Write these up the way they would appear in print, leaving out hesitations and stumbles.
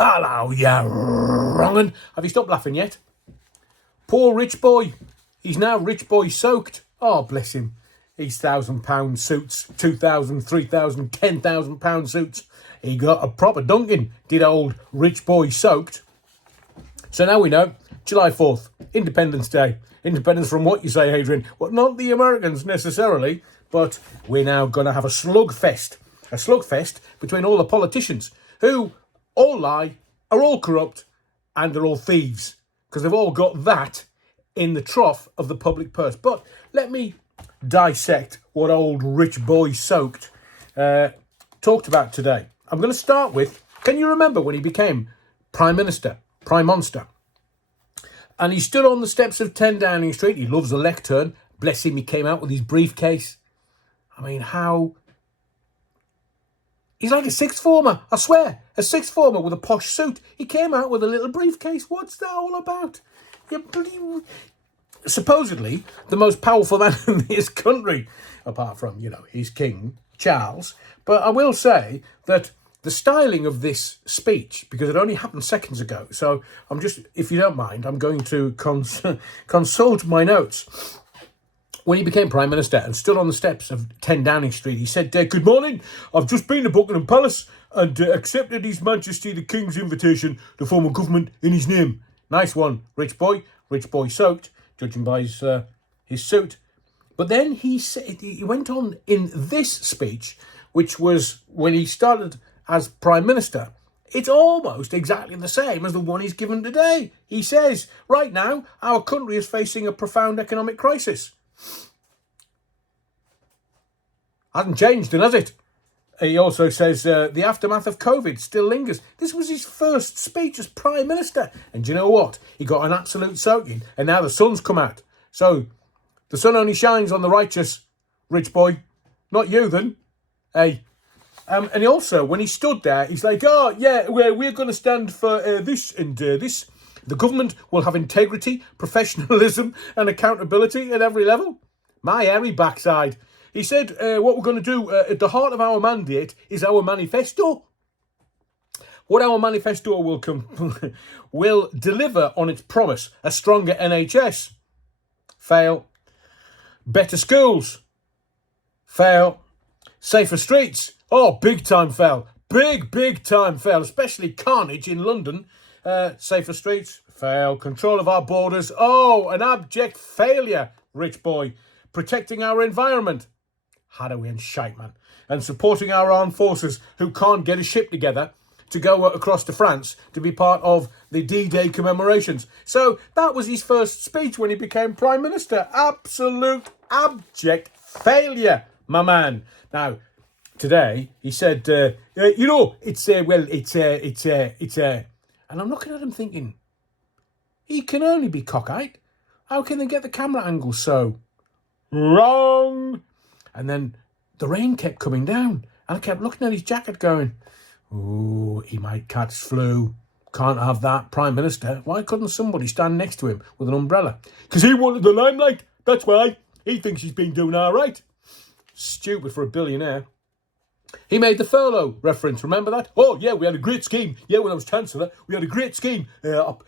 Hello, you wrong'un. Have you stopped laughing yet? Poor rich boy. He's now rich boy soaked. Oh, bless him. These £1,000 suits, 2,000, 3,000, 10,000 pound suits. He got a proper dunking, did old rich boy soaked. So now we know, July 4th, Independence Day. Independence from what you say, Adrian? Well, not the Americans necessarily, but we're now going to have a slugfest. A slugfest between all the politicians who all lie, are all corrupt, and are all thieves. Because they've all got that in the trough of the public purse. But let me dissect what old rich boy soaked talked about today. I'm going to start with, can you remember when he became Prime Minister, Prime Monster? And he stood on the steps of 10 Downing Street. He loves a lectern. Bless him, he came out with his briefcase. I mean, how... He's like a sixth former, I swear. A sixth former with a posh suit. He came out with a little briefcase. What's that all about? You bloody... Supposedly, the most powerful man in this country, apart from, his king, Charles. But I will say that the styling of this speech, because it only happened seconds ago, so I'm just, if you don't mind, I'm going to consult my notes. When he became Prime Minister and stood on the steps of 10 Downing Street, he said, good morning, I've just been to Buckingham Palace and accepted His Majesty the King's invitation to form a government in his name. Nice one, rich boy soaked, judging by his suit. But then he went on in this speech, which was when he started as Prime Minister. It's almost exactly the same as the one he's given today. He says, right now, our country is facing a profound economic crisis. Hasn't changed, has it? He also says the aftermath of COVID still lingers. This was his first speech as Prime Minister. And do you know what? He got an absolute soaking. And now the sun's come out. So the sun only shines on the righteous, rich boy. Not you, then. Hey. And he also, when he stood there, he's like, we're going to stand for this and this. The government will have integrity, professionalism and accountability at every level. My hairy backside. He said, what we're going to do at the heart of our mandate is our manifesto. What our manifesto will deliver on its promise: a stronger NHS. Fail. Better schools. Fail. Safer streets. Oh, big time fail. Big time fail. Especially carnage in London. Safer streets. Fail. Control of our borders. Oh, an abject failure, rich boy. Protecting our environment. Harrowing shite, man. And supporting our armed forces who can't get a ship together to go across to France to be part of the D-Day commemorations. So that was his first speech when he became Prime Minister. Absolute abject failure, my man. Now, today he said, it's and I'm looking at him thinking, he can only be cockeyed. How can they get the camera angle so wrong? And then the rain kept coming down, and I kept looking at his jacket going, oh, he might catch flu. Can't have that. Prime Minister. Why couldn't somebody stand next to him with an umbrella? Because he wanted the limelight. That's why. He thinks he's been doing all right. Stupid for a billionaire. He made the furlough reference. Remember that? Oh, yeah, we had a great scheme. Yeah, when I was Chancellor, we had a great scheme. Go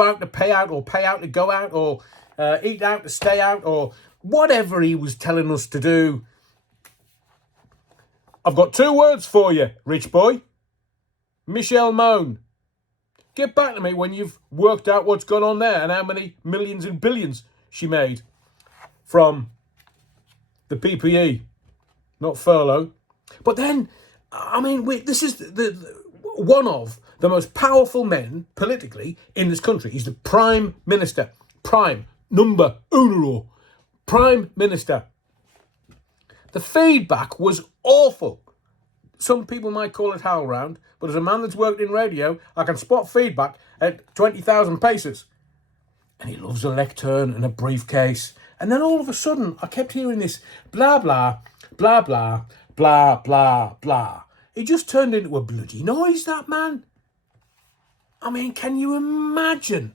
out to pay out, or pay out to go out, or eat out to stay out, or whatever he was telling us to do. I've got 2 words for you, rich boy. Michelle Moan. Get back to me when you've worked out what's gone on there and how many millions and billions she made from the PPE, not furlough. But then, this is one of the most powerful men politically in this country. He's the Prime Minister. Prime, number uno. Prime Minister. The feedback was awful. Some people might call it howl round, but as a man that's worked in radio, I can spot feedback at 20,000 paces. And he loves a lectern and a briefcase. And then all of a sudden, I kept hearing this blah, blah, blah, blah, blah, blah, blah. He just turned into a bloody noise, that man. I mean, can you imagine?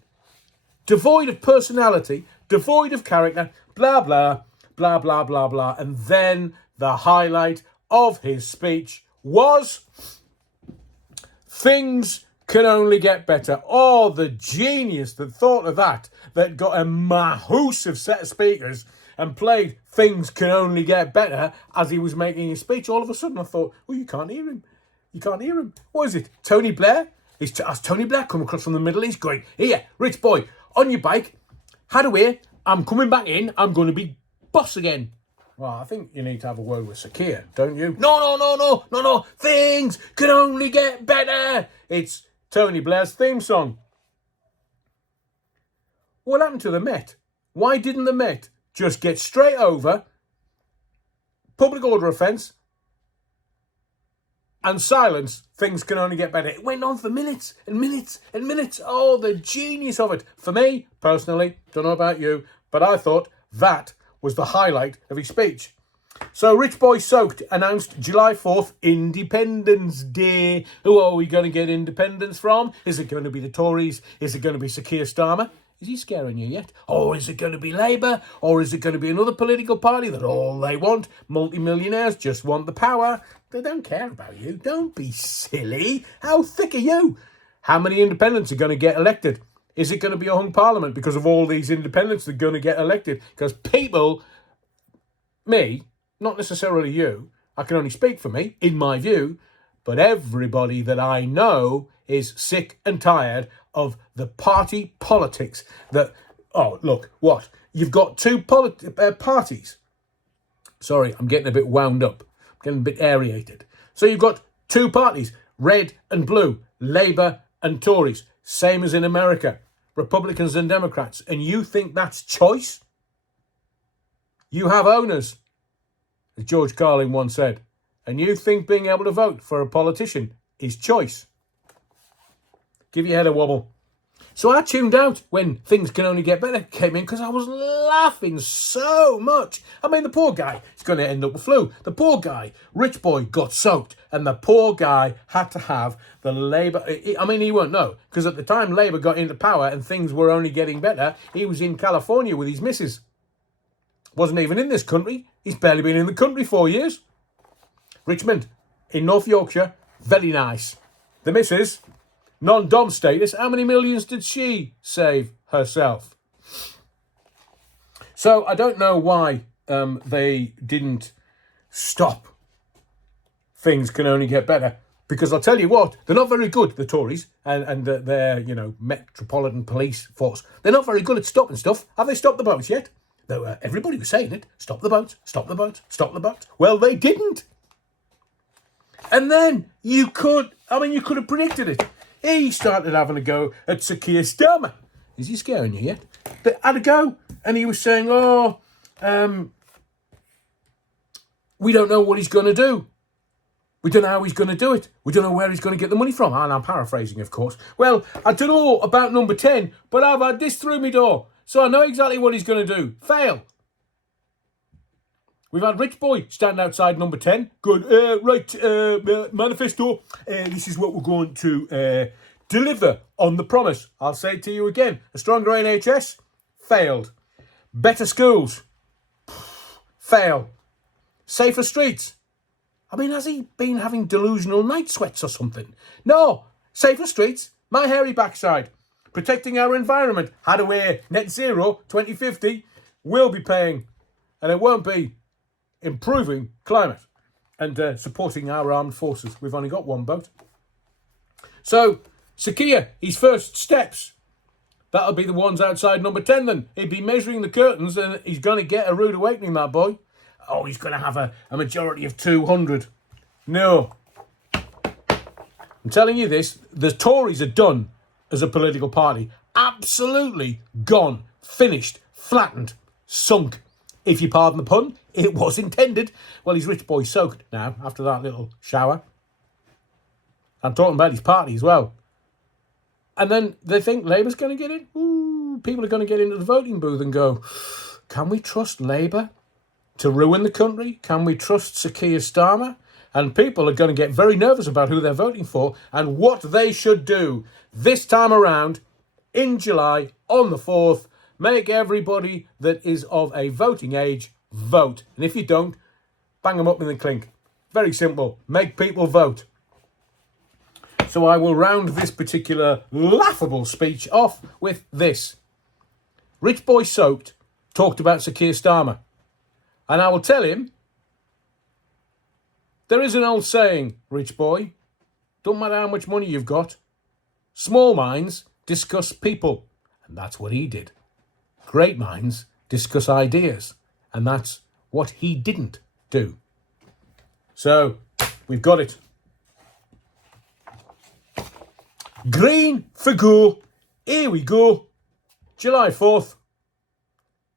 Devoid of personality, devoid of character, blah, blah, blah, blah, blah, blah. And then the highlight of his speech was Things can only get better. Oh, the genius that thought of that got a massive set of speakers and played Things Can Only Get Better as he was making his speech. All of a sudden I thought, oh, you can't hear him. You can't hear him. What is it? Tony Blair? Has Tony Blair come across from the Middle East going, here, rich boy, on your bike, head away, I'm coming back in, I'm going to be boss again. Well, I think you need to have a word with Sakir, don't you? No. Things can only get better. It's Tony Blair's theme song. What happened to the Met? Why didn't the Met just get straight over public order offence and silence? Things can only get better. It went on for minutes and minutes and minutes. Oh, the genius of it. For me, personally, don't know about you, but I thought that was the highlight of his speech. So Rich Boy Soaked announced July 4th, Independence Day. Who are we going to get independence from? Is it going to be the Tories? Is it going to be Sir Keir Starmer? Is he scaring you yet? Or is it going to be Labour? Or is it going to be another political party that all they want, multi-millionaires, just want the power? They don't care about you. Don't be silly. How thick are you? How many independents are going to get elected? Is it going to be a hung parliament because of all these independents that are going to get elected? Because people, me, not necessarily you, I can only speak for me, in my view, but everybody that I know is sick and tired of the party politics that, oh, look, what? You've got two parties. Sorry, I'm getting a bit wound up. I'm getting a bit aerated. So you've got two parties, red and blue, Labour and Tories, same as in America, Republicans and Democrats. And you think that's choice? You have owners, as George Carlin once said, and you think being able to vote for a politician is choice. Give your head a wobble. So I tuned out when Things Can Only Get Better came in because I was laughing so much. I mean, the poor guy is going to end up with flu. The poor guy, Rich Boy, got soaked, and the poor guy had to have the Labour. I mean, he won't know because at the time Labour got into power and things were only getting better, he was in California with his missus. Wasn't even in this country. He's barely been in the country 4 years. Richmond, in North Yorkshire, very nice. The missus, non-dom status, how many millions did she save herself? So I don't know why they didn't stop Things Can Only Get Better. Because I'll tell you what, they're not very good, the Tories and their, Metropolitan Police Force. They're not very good at stopping stuff. Have they stopped the boats yet? Though everybody was saying it. Stop the boats, stop the boats, stop the boats. Well, they didn't. And then you could have predicted it. He started having a go at Sir Keir Starmer. Is he scaring you yet? But had a go. And he was saying, we don't know what he's going to do. We don't know how he's going to do it. We don't know where he's going to get the money from. And I'm paraphrasing, of course. Well, I don't know about number 10, but I've had this through my door. So I know exactly what he's going to do. Fail. We've had Rich Boy stand outside number 10. Good. Manifesto. This is what we're going to deliver on the promise. I'll say it to you again. A stronger NHS. Failed. Better schools. Fail. Safer streets. I mean, has he been having delusional night sweats or something? No. Safer streets. My hairy backside. Protecting our environment. Hadaway net zero 2050 will be paying. And it won't be improving climate and supporting our armed forces. We've only got one boat. So, Sir Keir, his first steps. That'll be the ones outside number 10 then. He'd be measuring the curtains and he's going to get a rude awakening, that boy. Oh, he's going to have a majority of 200. No. I'm telling you this, the Tories are done as a political party. Absolutely gone, finished, flattened, sunk. If you pardon the pun, it was intended. Well, he's Rich Boy Soaked now, after that little shower. I'm talking about his party as well. And then they think Labour's going to get in. Ooh, people are going to get into the voting booth and go, can we trust Labour to ruin the country? Can we trust Sir Keir Starmer? And people are going to get very nervous about who they're voting for and what they should do this time around in July on the 4th. Make everybody that is of a voting age vote. And if you don't, bang them up in the clink. Very simple. Make people vote. So I will round this particular laughable speech off with this. Rich Boy Soaked talked about Sir Keir Starmer. And I will tell him, there is an old saying, Rich Boy, don't matter how much money you've got, small minds discuss people. And that's what he did. Great minds discuss ideas. And that's what he didn't do. So, we've got it. Green for go. Here we go. July 4th.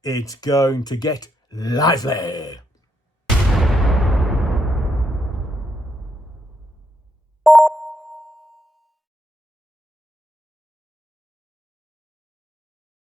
It's going to get lively.